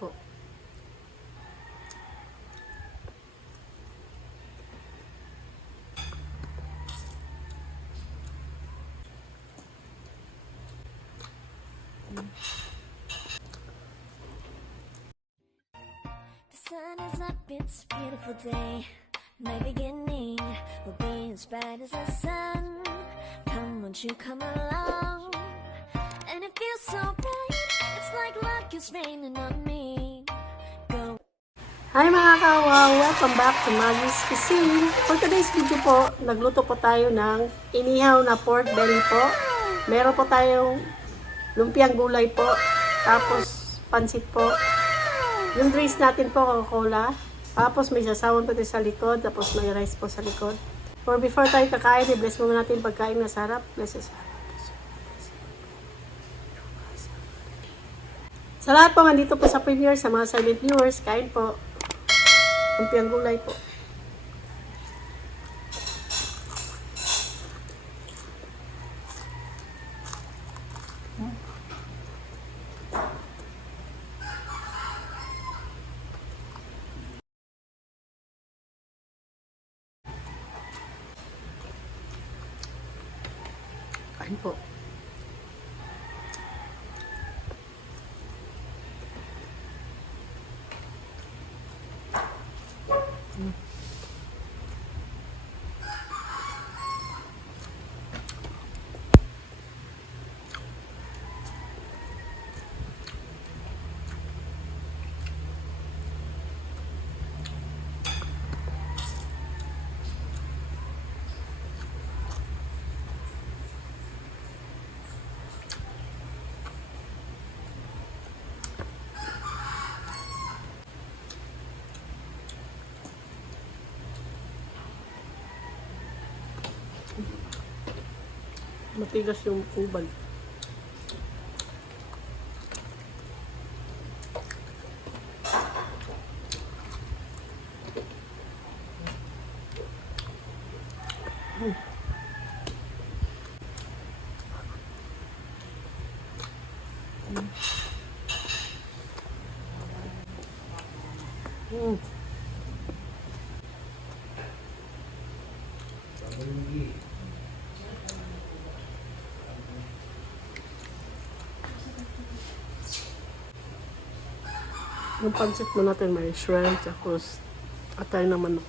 po. The sun is up, it's a beautiful day. My beginning will be as bright as the sun. Come, won't you come along? And it feels so bright, it's like love is raining on me. Go. Hi mga kawaw! Welcome back to Maggie's Cuisine. For today's video po, nagluto po tayo ng inihaw na pork belly po. Meron po tayong lumpiang gulay po. Tapos pansit po. Yung drinks natin po, Coca-Cola. Tapos may sasawan po sa likod. Tapos may rice po sa likod. For before tayo kakain, i-bless muna natin pagkain na sarap. Bless us. Sa lahat po, nandito po sa premiere, sa mga silent viewers, kain po. Lumpiang gulay po. Kain po. Matigas yung kubal. Yung pansit mo natin may shrimp, tapos atay na manok.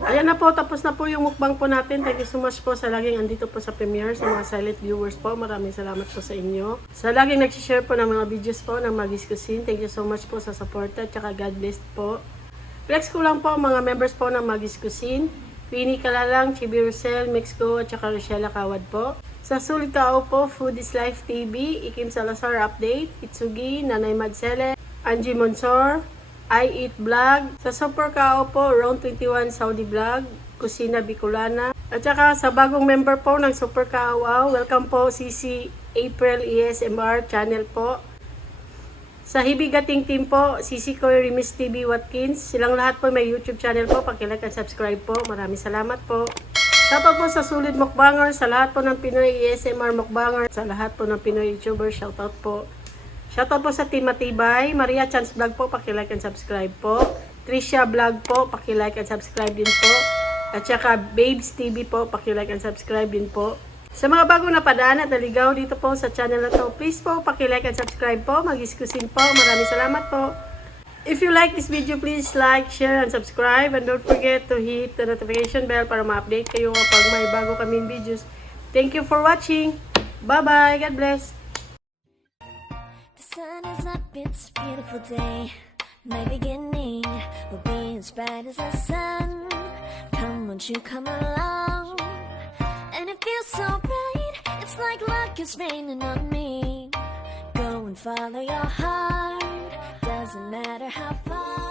Ayan na po, tapos na po yung mukbang po natin. Thank you so much po sa laging andito po sa premiere, sa mga silent viewers po. Maraming salamat po sa inyo. Sa laging nag-share po ng mga videos po ng Maggie's Cuisine. Thank you so much po sa support at saka God bless po. Flex ko lang po ang mga members po ng Maggie's Cuisine. Winnie Kalalang, Chibi Rosel, Mixco at saka Rochella Kawad po. Sa Sulit Kao po, Food is Life TV, Ikim Salazar Update, Itsugi, Nanay Madsele, Angie Monsor, I Eat Vlog, sa Super Kao po, Round 21 Saudi Vlog, Kusina Bicolana, at saka sa bagong member po ng Super Kao, welcome po CC April ESMR channel po. Sa Hibigating Team po, CC Koy Rimis TV Watkins, silang lahat po may YouTube channel po, pakilike at subscribe po. Maraming salamat po. Shoutout po sa Solid Mukbanger, sa lahat po ng Pinoy ESMR Mukbanger, sa lahat po ng Pinoy YouTuber, shoutout po. Shoutout po sa Team Matibay, Maria Chance Vlog po, pakilike and subscribe po. Trisha Vlog po, pakilike and subscribe din po. At saka Babes TV po, pakilike and subscribe din po. Sa mga bagong napadaan at naligaw dito po sa channel na to, please po, pakilike and subscribe po. Maggie's Cuisine po. Maraming salamat po. If you like this video, please like, share, and subscribe. And don't forget to hit the notification bell para ma-update kayo kapag may bago kaming videos. Thank you for watching. Bye-bye. God bless. The sun is up, it's a beautiful day. My beginning will be as bright as the sun. Come, won't you come along? And it feels so bright, it's like luck is raining on me. Go and follow your heart, doesn't matter how far.